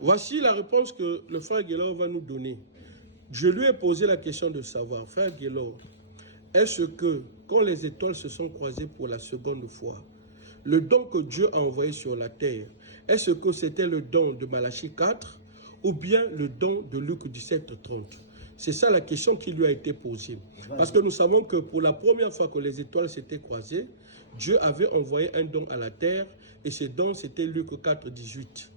Voici la réponse que le frère Guélor va nous donner. Je lui ai posé la question de savoir, frère Guélor, est-ce que, quand les étoiles se sont croisées pour la seconde fois, le don que Dieu a envoyé sur la terre, est-ce que c'était le don de Malachie 4 ou bien le don de Luc 17, 30? C'est ça la question qui lui a été posée. Parce que nous savons que pour la première fois que les étoiles s'étaient croisées, Dieu avait envoyé un don à la terre et ce don c'était Luc 4, 18.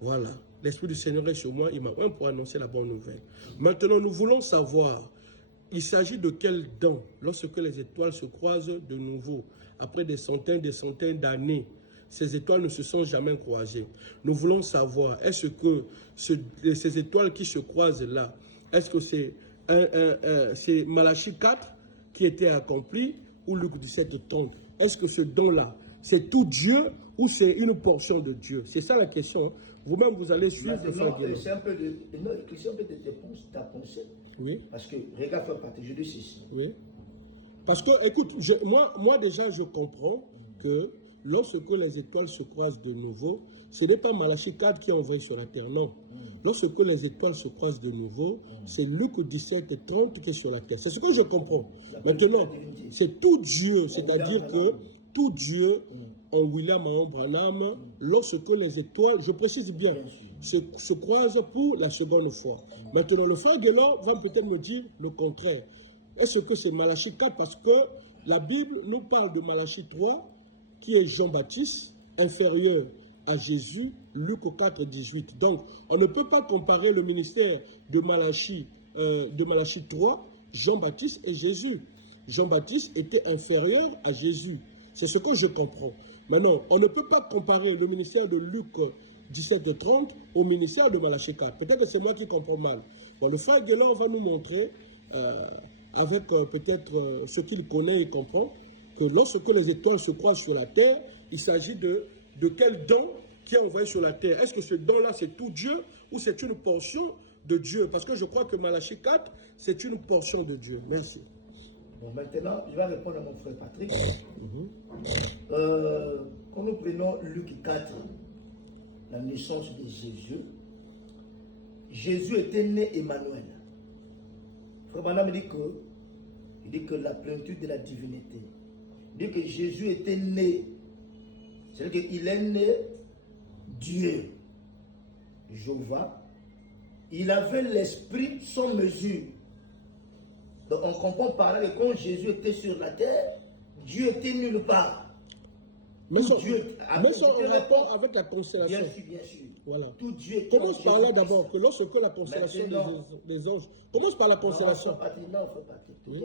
Voilà. L'Esprit du Seigneur est sur moi, il m'a un pour annoncer la bonne nouvelle. Maintenant, nous voulons savoir, il s'agit de quel don lorsque les étoiles se croisent de nouveau, après des centaines d'années. Ces étoiles ne se sont jamais croisées. Nous voulons savoir, est-ce que ces étoiles qui se croisent là, est-ce que c'est Malachie 4 qui était accompli ou Luc 17, 30? Est-ce que ce don-là, c'est tout Dieu ou c'est une portion de Dieu? C'est ça la question. Vous-même, vous allez suivre. C'est un peu de ta pensée. Oui. Parce que, regarde, frère Patrick, je dis ceci. Oui. Parce que, écoute, moi déjà, je comprends que lorsque les étoiles se croisent de nouveau, ce n'est pas Malachie 4 qui est envoyé sur la terre, non. Lorsque les étoiles se croisent de nouveau, c'est Luc 17 et 30 qui est sur la terre. C'est ce que je comprends. Maintenant, c'est tout Dieu, c'est-à-dire que tout Dieu, en William Mahon Branham, lorsque les étoiles, je précise bien, se croisent pour la seconde fois. Maintenant, le frère Guélor va peut-être me dire le contraire. Est-ce que c'est Malachie 4? Parce que la Bible nous parle de Malachie 3, qui est Jean-Baptiste, inférieur à Jésus, Luc 4, 18. Donc, on ne peut pas comparer le ministère de Malachie 3, Jean-Baptiste et Jésus. Jean-Baptiste était inférieur à Jésus. C'est ce que je comprends. Maintenant, on ne peut pas comparer le ministère de Luc 17 et 30 au ministère de Malachie 4. Peut-être que c'est moi qui comprends mal. Bon, le frère Guélor va nous montrer, avec peut-être ce qu'il connaît et comprend, que lorsque les étoiles se croisent sur la terre, il s'agit de quel don qui est envoyé sur la terre. Est-ce que ce don-là, c'est tout Dieu ou c'est une portion de Dieu? Parce que je crois que Malachie 4, c'est une portion de Dieu. Merci. Bon, maintenant, je vais répondre à mon frère Patrick. Quand nous prenons Luc 4, la naissance de Jésus, Jésus était né Emmanuel. Frère Madame dit que la plénitude de la divinité. Il dit que Jésus était né. C'est-à-dire qu'il est né Dieu, Jéhovah. Il avait l'esprit sans mesure. Donc on comprend par là que quand Jésus était sur la terre, Dieu était nulle part. Mais son rapport avec la constellation. Bien sûr, bien sûr. Voilà. Tout Dieu était commence par là d'abord, que lorsque la constellation des anges. Commence par la constellation. Non, faut pas. Oui.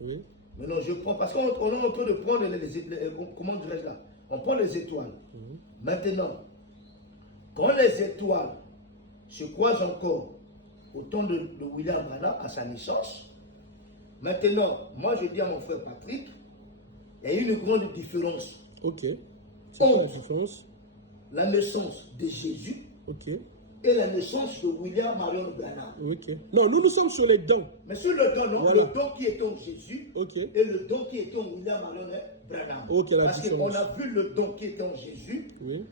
Oui. Maintenant, je prends, parce qu'on est en train de prendre comment dirais-je là? On prend les étoiles. Maintenant, quand les étoiles se croisent encore au temps de William Branham à sa naissance, maintenant, moi je dis à mon frère Patrick, il y a une grande différence. Ok. Entre la naissance de Jésus et la naissance de William Marion Branham. Ok. Non, nous sommes sur les dons. Mais sur le don, non, voilà. Le don qui est en Jésus et le don qui est en William Marion Branham. Parce qu'on a vu le don qui était en Jésus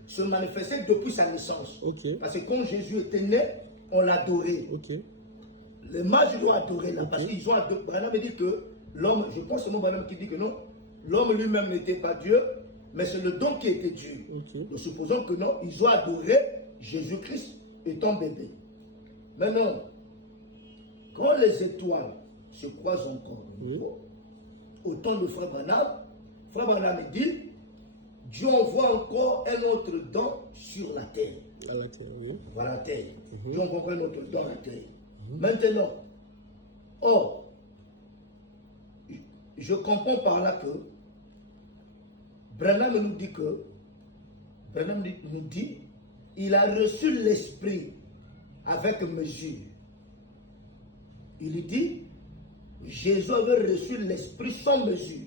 se manifester depuis sa naissance. Parce que quand Jésus était né, on l'adorait. Les mages doivent adorer là. Parce qu'ils ont adoré. Branham dit que l'homme, je pense que c'est mon Branham qui dit que non, l'homme lui-même n'était pas Dieu, mais c'est le don qui était Dieu. Nous supposons que non, ils ont adoré Jésus-Christ étant bébé. Maintenant, quand les étoiles se croisent encore, au temps de Frère Branham dit, Dieu envoie encore un autre don sur la terre. À la terre, Voilà la terre. Dieu envoie encore un autre don à la terre. Maintenant, je comprends par là que Branham nous dit il a reçu l'esprit avec mesure. Il dit Jésus avait reçu l'esprit sans mesure.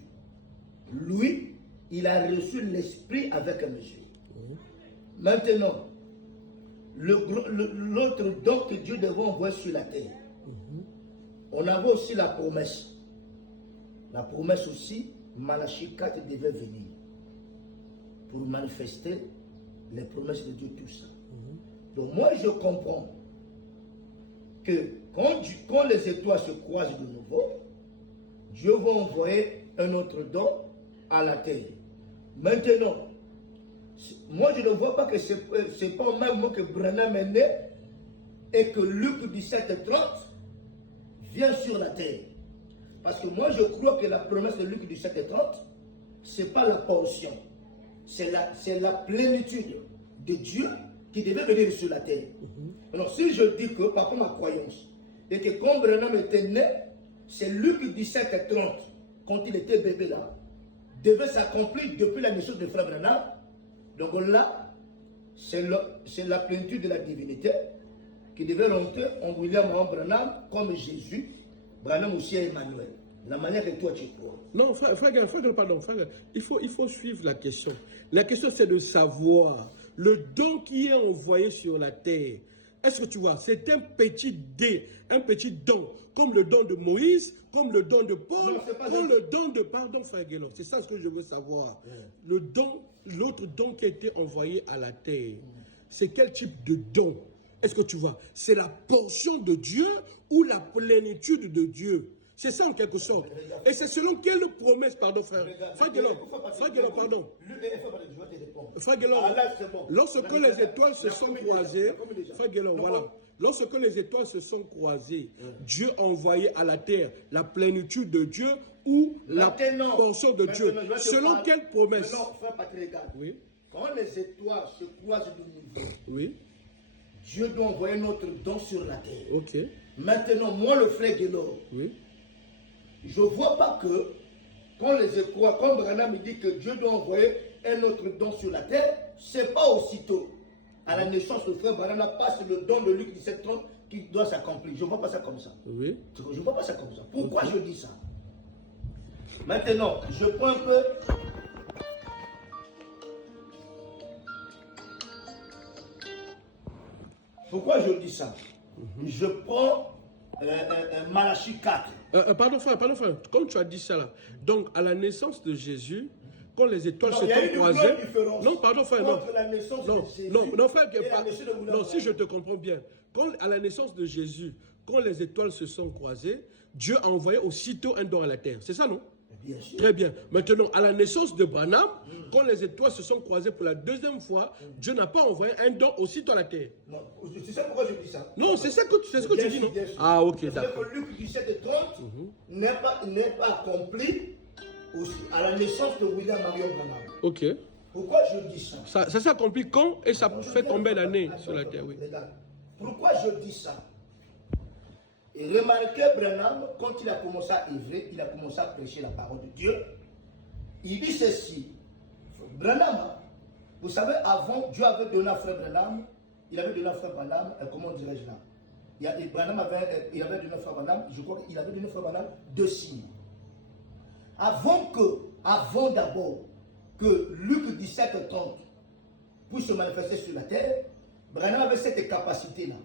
Lui, il a reçu l'esprit avec mesure. Maintenant, l'autre don que Dieu devait envoyer sur la terre, on avait aussi la promesse. La promesse aussi, Malachie 4 devait venir pour manifester les promesses de Dieu, tout ça. Donc moi, je comprends que quand les étoiles se croisent de nouveau, Dieu va envoyer un autre don à la terre. Maintenant, moi je ne vois pas que ce n'est pas au même moment que Branham est né et que Luc 17 et 30 vient sur la terre. Parce que moi je crois que la promesse de Luc 17 et 30, ce n'est pas la portion, c'est la plénitude de Dieu qui devait venir sur la terre. Alors si je dis que, par contre ma croyance, et que quand Branham était né, c'est Luc 17 et 30, quand il était bébé là, devait s'accomplir depuis la naissance de frère Branham. Donc là, c'est la plénitude de la divinité qui devait rentrer en William Branham comme Jésus, Branham aussi est Emmanuel. La manière que toi tu crois. Non, frère, pardon, frère, il faut suivre la question. La question c'est de savoir le don qui est envoyé sur la terre. Est-ce que tu vois, c'est un petit don, comme le don de Moïse, comme le don de Paul, comme le don de... Pardon, frère Guélon, c'est ça ce que je veux savoir. L'autre don qui a été envoyé à la terre, c'est quel type de don? Est-ce que tu vois, c'est la portion de Dieu ou la plénitude de Dieu? C'est ça en quelque sorte. Et c'est selon quelle promesse, pardon frère. Frère Guélon, pardon. Frère Guélon, lorsque les étoiles se sont croisées, frère Guélon, voilà. Lorsque les étoiles se sont croisées, Dieu a envoyé à la terre la plénitude de Dieu ou la portion de Dieu. Selon quelle promesse? Frère Patrick, oui. Quand les étoiles se croisent de nouveau, oui. Dieu doit envoyer notre don sur la terre. Ok. Maintenant, moi, le frère Guélon, oui. Je ne vois pas que, quand les étoiles, comme Branham dit que Dieu doit envoyer un autre don sur la terre, ce n'est pas aussitôt. À la naissance, le frère Branham passe le don de Luc 17:30 qui doit s'accomplir. Je ne vois pas ça comme ça. Oui. Je ne vois pas ça comme ça. Pourquoi je dis ça? Maintenant, je prends un peu... Pourquoi je dis ça? Je prends Malachie 4. Pardon frère, comme tu as dit ça là, donc à la naissance de Jésus, quand les étoiles se sont croisées... Non, pardon frère, non, si je te comprends bien, quand à la naissance de Jésus, quand les étoiles se sont croisées, Dieu a envoyé aussitôt un don à la terre, c'est ça non? Bien sûr. Très bien. Maintenant, à la naissance de Branham, quand les étoiles se sont croisées pour la deuxième fois, Dieu n'a pas envoyé un don aussitôt à la terre. Non, tu sais pourquoi je dis ça? Non, c'est ce que tu dis, non? Ah, ok, d'accord. C'est que Luc 17 et 30 n'est pas accompli à la naissance de William Marion Branham. Ok. Pourquoi je dis ça? Ça s'est accompli quand et ça fait combien d'années sur la terre, oui. Regarde. Pourquoi je dis ça? Et remarquez Branham, quand il a commencé à œuvrer, il a commencé à prêcher la parole de Dieu. Il dit ceci. Branham, vous savez, avant, Dieu avait donné à frère Branham, il avait donné à frère Branham, comment dirais-je là? Il avait donné à frère Branham, je crois qu'il avait donné à frère Branham 2 signes. Avant d'abord que Luc 17 et 30 puisse se manifester sur la terre, Branham avait cette capacité-là.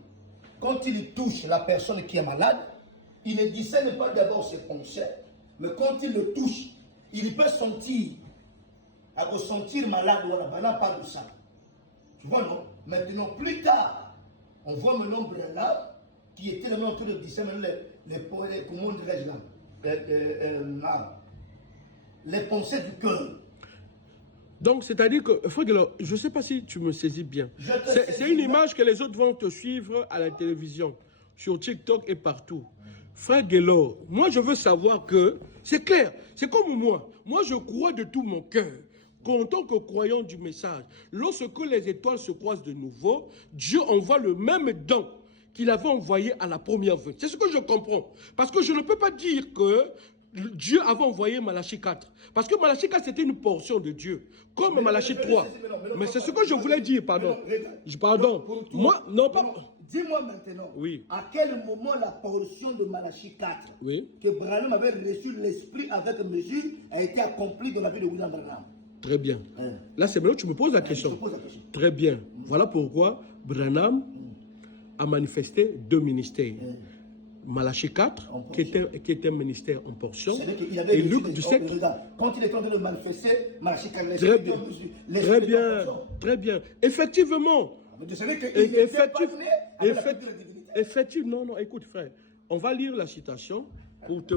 Quand il touche la personne qui est malade, il ne discerne pas d'abord ses pensées, mais quand il le touche, il peut sentir, à se sentir malade, Branham parle de ça. Tu vois, non? Maintenant, plus tard, on voit maintenant Branham qui était dans en train de discerner comment dirais-je là, les pensées du cœur. Donc, c'est-à-dire que, je ne sais pas si tu me saisis bien. C'est une image que les autres vont te suivre à la télévision, sur TikTok et partout. Frère Guélor, moi je veux savoir que, c'est clair, c'est comme moi. Moi je crois de tout mon cœur qu'en tant que croyant du message, lorsque les étoiles se croisent de nouveau, Dieu envoie le même don qu'il avait envoyé à la première venue. C'est ce que je comprends. Parce que je ne peux pas dire que Dieu avait envoyé Malachie 4. Parce que Malachie 4, c'était une portion de Dieu. Comme Malachie 3. Mais c'est ce que je voulais dire, pardon. Pardon. Moi, non pas... Dis-moi maintenant, oui. À quel moment la portion de Malachie 4, oui, que Branham avait reçu l'esprit avec mesure, a été accomplie dans la vie de William Branham? Très bien. Là, c'est maintenant que tu me poses la question. Je pose la question. Très bien. Voilà pourquoi Branham a manifesté 2 ministères. Malachie 4, qui était un ministère en portion, et Luc 17. Quand il est en train de manifester, Malachie 4, très bien. Effectivement, Mais vous savez qu'il n'était pas né avec la culture de la divinité. Effectivement, non, écoute frère, on va lire la citation pour te